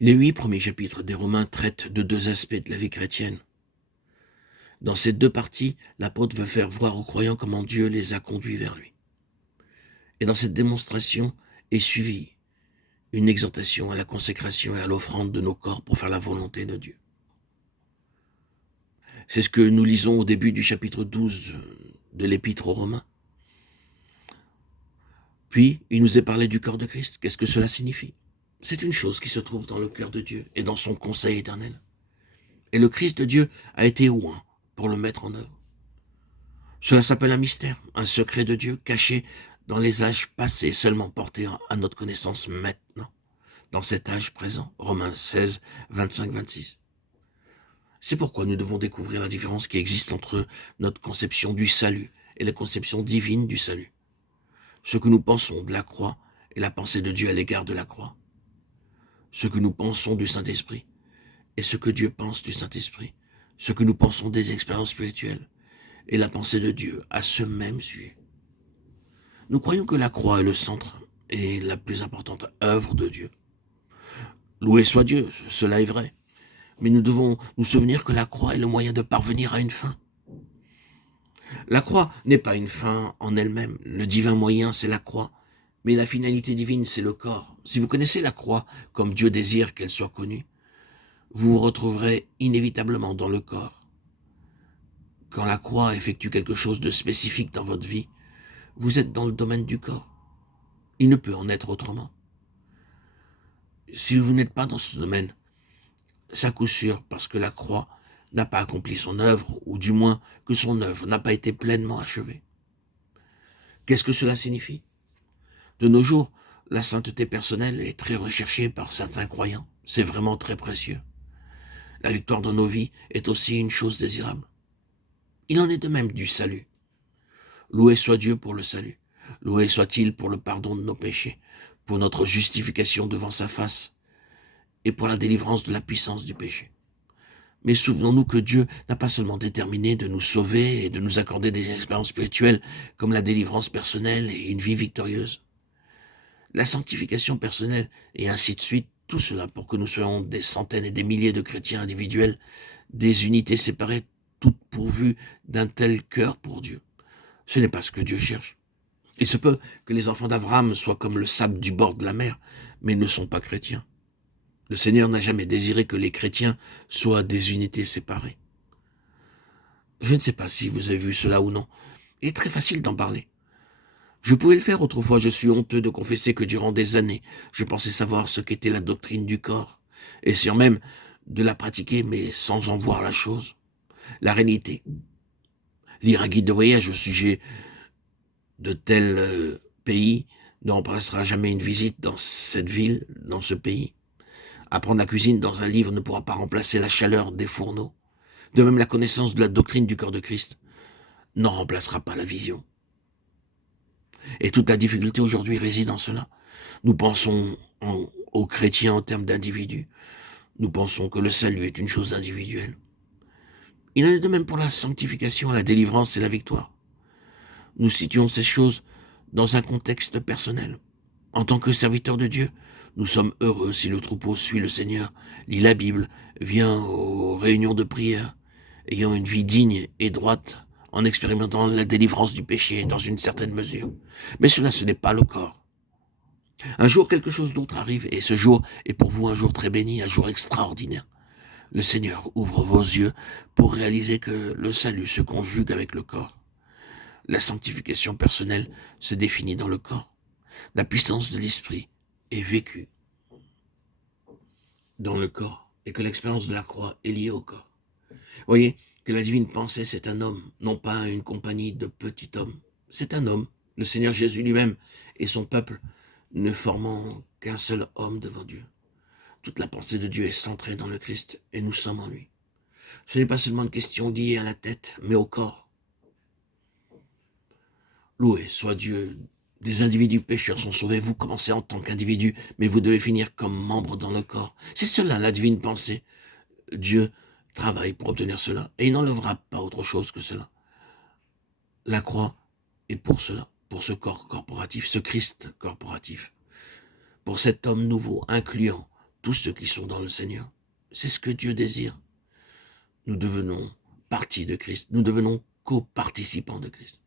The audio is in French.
Les 8 premiers chapitres des Romains traitent de 2 aspects de la vie chrétienne. Dans ces 2 parties, l'apôtre veut faire voir aux croyants comment Dieu les a conduits vers lui. Et dans cette démonstration est suivie une exhortation à la consécration et à l'offrande de nos corps pour faire la volonté de Dieu. C'est ce que nous lisons au début du chapitre 12 de l'Épître aux Romains. Puis, il nous est parlé du corps de Christ. Qu'est-ce que cela signifie? C'est une chose qui se trouve dans le cœur de Dieu et dans son conseil éternel. Et le Christ de Dieu a été oint pour le mettre en œuvre. Cela s'appelle un mystère, un secret de Dieu caché dans les âges passés, seulement porté à notre connaissance maintenant, dans cet âge présent. Romains 16, 25-26. C'est pourquoi nous devons découvrir la différence qui existe entre notre conception du salut et la conception divine du salut. Ce que nous pensons de la croix et la pensée de Dieu à l'égard de la croix. Ce que nous pensons du Saint-Esprit et ce que Dieu pense du Saint-Esprit. Ce que nous pensons des expériences spirituelles et la pensée de Dieu à ce même sujet. Nous croyons que la croix est le centre et la plus importante œuvre de Dieu. Loué soit Dieu, cela est vrai. Mais nous devons nous souvenir que la croix est le moyen de parvenir à une fin. La croix n'est pas une fin en elle-même. Le divin moyen, c'est la croix. Mais la finalité divine, c'est le corps. Si vous connaissez la croix comme Dieu désire qu'elle soit connue, vous vous retrouverez inévitablement dans le corps. Quand la croix effectue quelque chose de spécifique dans votre vie, vous êtes dans le domaine du corps. Il ne peut en être autrement. Si vous n'êtes pas dans ce domaine, c'est à coup sûr parce que la croix n'a pas accompli son œuvre, ou du moins que son œuvre n'a pas été pleinement achevée. Qu'est-ce que cela signifie? De nos jours, la sainteté personnelle est très recherchée par certains croyants. C'est vraiment très précieux. La victoire dans nos vies est aussi une chose désirable. Il en est de même du salut. Loué soit Dieu pour le salut. Loué soit-il pour le pardon de nos péchés, pour notre justification devant sa face et pour la délivrance de la puissance du péché. Mais souvenons-nous que Dieu n'a pas seulement déterminé de nous sauver et de nous accorder des expériences spirituelles comme la délivrance personnelle et une vie victorieuse. La sanctification personnelle et ainsi de suite, tout cela pour que nous soyons des centaines et des milliers de chrétiens individuels, des unités séparées, toutes pourvues d'un tel cœur pour Dieu. Ce n'est pas ce que Dieu cherche. Il se peut que les enfants d'Abraham soient comme le sable du bord de la mer, mais ne sont pas chrétiens. Le Seigneur n'a jamais désiré que les chrétiens soient des unités séparées. Je ne sais pas si vous avez vu cela ou non. Il est très facile d'en parler. Je pouvais le faire autrefois, je suis honteux de confesser que durant des années, je pensais savoir ce qu'était la doctrine du corps, et sûr même de la pratiquer, mais sans en voir la chose. La réalité. Lire un guide de voyage au sujet de tel pays ne remplacera jamais une visite dans cette ville, dans ce pays. Apprendre la cuisine dans un livre ne pourra pas remplacer la chaleur des fourneaux. De même, la connaissance de la doctrine du corps de Christ n'en remplacera pas la vision. Et toute la difficulté aujourd'hui réside en cela. Nous pensons aux chrétiens en termes d'individus. Nous pensons que le salut est une chose individuelle. Il en est de même pour la sanctification, la délivrance et la victoire. Nous situons ces choses dans un contexte personnel. En tant que serviteurs de Dieu, nous sommes heureux si le troupeau suit le Seigneur, lit la Bible, vient aux réunions de prière, ayant une vie digne et droite, en expérimentant la délivrance du péché dans une certaine mesure. Mais cela, ce n'est pas le corps. Un jour, quelque chose d'autre arrive, et ce jour est pour vous un jour très béni, un jour extraordinaire. Le Seigneur ouvre vos yeux pour réaliser que le salut se conjugue avec le corps. La sanctification personnelle se définit dans le corps. La puissance de l'esprit est vécue dans le corps et que l'expérience de la croix est liée au corps. Voyez que la divine pensée, c'est un homme, non pas une compagnie de petits hommes. C'est un homme, le Seigneur Jésus lui-même et son peuple, ne formant qu'un seul homme devant Dieu. Toute la pensée de Dieu est centrée dans le Christ et nous sommes en lui. Ce n'est pas seulement une question liée à la tête, mais au corps. Loué soit Dieu. Des individus pécheurs sont sauvés. Vous commencez en tant qu'individu, mais vous devez finir comme membre dans le corps. C'est cela la divine pensée. Dieu travaille pour obtenir cela, et il n'enlèvera pas autre chose que cela. La croix est pour cela, pour ce corps corporatif, ce Christ corporatif, pour cet homme nouveau, incluant tous ceux qui sont dans le Seigneur. C'est ce que Dieu désire. Nous devenons partie de Christ, nous devenons coparticipants de Christ.